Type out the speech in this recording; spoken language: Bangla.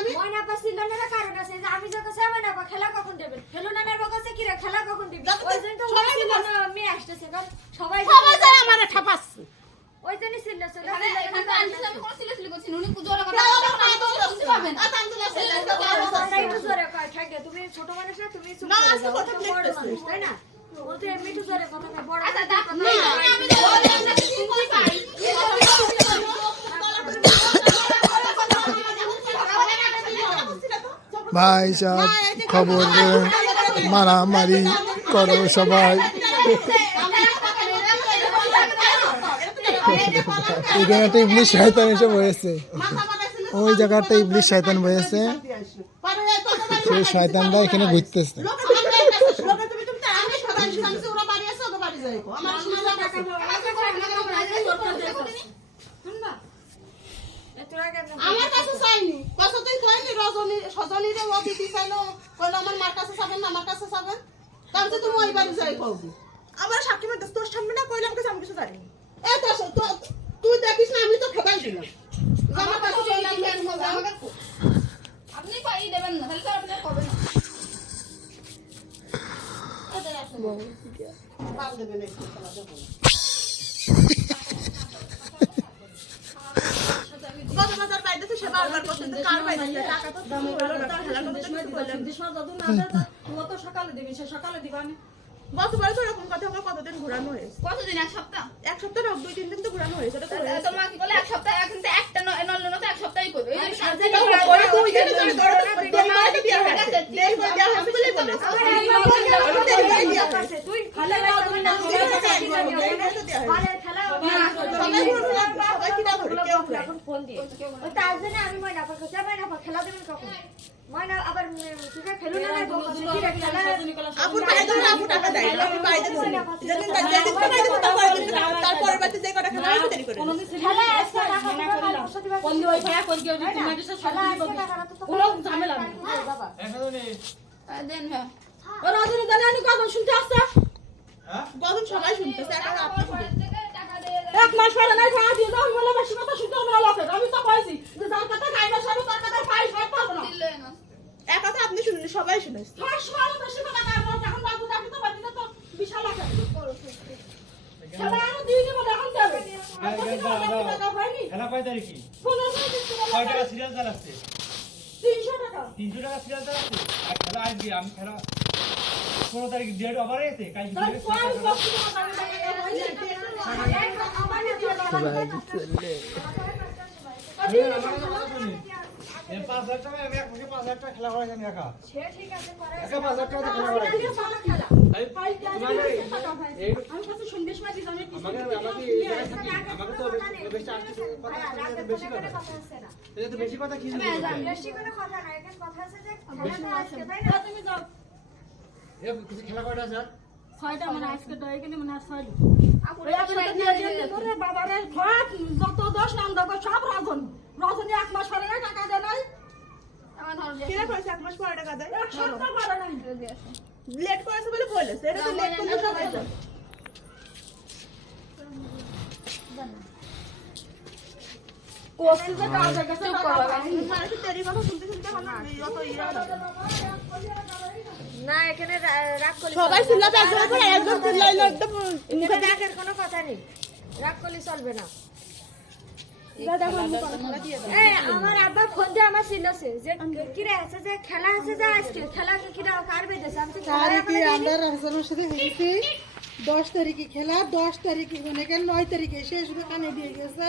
আমি ময়না পাছিল না কারণ আছে যে আমি যত সামনে না খেলা কখন দেবে ফেলু নানার বকাছে কি রে খেলা কখন দিবি ওই জন্য তো ছিল না আমি আসতেছে কারণ সবাই যায় আমারে ঠাপাচ্ছে ওই জন্য ছিল ছিল আমি কোন সিলেক্ট করছি উনি জোরে কথা শুনতে পাবেন একটু জোরে কয় থাকে তুমি ছোট মানুষ না তুমি চুপ করে যাও তুমি বড় মানুষ তাই না ও তো এমনি একটু জোরে কথা কয় বড় আচ্ছা কথা আমি শুনতে পাই ভাই সাহেব খবর দেন, মারামারি করো সবাই। এখানে একটা ইবলিশ শয়তান এসে বসেছে, ওই জায়গাটা ইবলিশ শয়তান বসেছে, সেই শয়তানটা এখানে ঘুরতেছে। আমার কাছে চাইনি কত তুই খাইনি রজনী সজনীরে ও দিদি চাইলো কইলো আমার মার কাছে যাবেন না আমার কাছে যাবেন তাহলে তুমি ওই বাড়ি যাই কবি আমার সাক্ষী মধ্যে তোর সামনে না কইলাম কাছে আমি কিছু জানি না। এ তো তুই দেখিস না আমি তো খেদাই দিলাম আমার কাছে বললাম কেন আমাকে আপনি পাই দেবেন না তাহলে তো আপনি করবেন না বাল দেবেন একটু খেলা দেবো কত বাজার পাইতেছে সে বারবার করতেছে কার পাইতেছে টাকা তো তুমি বলো না তার খেলা করতে কিছু বললাম না গতবার তো এরকম কথা আমার কতদিন ঘোরানো হয়েছে কতদিন এক সপ্তাহ এক সপ্তাহ না 2-3 দিন তো ঘোরানো হয়েছে এটা তো হয়েছে। তোমার কি বলে এক সপ্তাহ এখন তো একটা নল না তো এক সপ্তাহই করবে এই যে ওই দুই দিন ধরে ধরে না তোমার কি হবে দেই বল দেওয়া হবে বলে বলে তুই খেলা তুমি না খেলা সবাই বলছে সবাই কি না ধরে কেউ এখন ফোন দিয়ে ওই তার জন্য আমি ময়না পাখা ময়না পাখা খেলা দেবেন কখন ময়না আবার ঠিক আছে খেলু না বকাছে কি রে খেলা আপু পাই দাও আপু টাকা দেয় আপু পাই দাও যেদিন যেদিন পাই দাও তারপর বাড়িতে যে কটা খেলা আমি দেরি করে খেলা আজকে টাকা দিবা বসে দিবা কোন ওই ভাইয়া কোন কেউ দিতে মাটি সব কোনো ঝামেলা নেই বাবা দেন হ্যাঁ ও রজনী দাদা আমি কখন শুনতে আসছে গজন সবাই শুনতেছে এখন আপনি শুনতেছে এক মাস পরে নাই খাওয়া দিয়ে দাও বলে বেশি কথা শুনতে হবে না লোকে আমি তো কইছি যে যার কথা খাই না সব তার কথা পাই সব পাবো না দিলে না এক কথা আপনি শুনুন সবাই শুনেছে ফাঁস মারো বেশি কথা কার বল এখন বাবু ডাকি তো বাকি তো বিশাল আছে খেলা আরো দিয়ে দেবো এখন যাবে খেলা কয় তারিখে 15 দিন কয় টাকা সিরিয়াল চালাচ্ছে 300 টাকা 300 টাকা সিরিয়াল চালাচ্ছে আর খেলা আজকে আমি খেলা 15 তারিখ ডেট ওভার হয়েছে কাল তাই কোন বস্তু কথা এই 5000 টাকা আমি এক মাসে 5000 টাকা খেলা করাইছি আমি একা সে ঠিক আছে পরে একা 5000 টাকা খেলা করাইছি খেলা আমি কত সন্দেশ মাঝি জানি আমাকে এই জায়গায় থাকি আমাকে তো বেশি আসছে কথা বেশি কথা কথা আছে না এটা তো বেশি কথা কি বেশি কোনো কথা না এখানে কথা আছে যে খেলাটা আজকে তাই না তুমি যাও এ কিছু খেলা কয়টা স্যার 6টা মানে আজকে তো এখানে মানে 6 আপুর ওই আপনি দিয়ে দিয়ে করে বাবারে ভাত যত দোষ নাম দাও সব রজনী এক মাস পরে টাকা দেয় নাই আমার ধর কিরা কইছে এক মাস পরে টাকা দেয় এক সপ্তাহ পরে নাই লেট করেছে বলে বলেছে এটা তো লেট করলে সবাই জানে কোসে যে কাজ গেছে চুপ করো মানুষ তেরি কথা শুনতে শুনতে আমার যত ইয়া লাগে না এখানে রাগ করলে সবাই চিল্লাতে একজন চিল্লাইলো একদম এখানে রাগের কোনো কথা নেই রাগ করলে চলবে না এই আমার আব্বা ফোন দিয়ে আমার চিল্লাছে যে কিরে আছে যে খেলা আছে যে আজকে খেলা কিরা কার বেজেছে আমি তো খেলা তারিখে আমরা রাজনের সাথে হয়েছি 10 তারিখে খেলা 10 তারিখে মানে 9 তারিখে শেষ কানে দিয়ে গেছে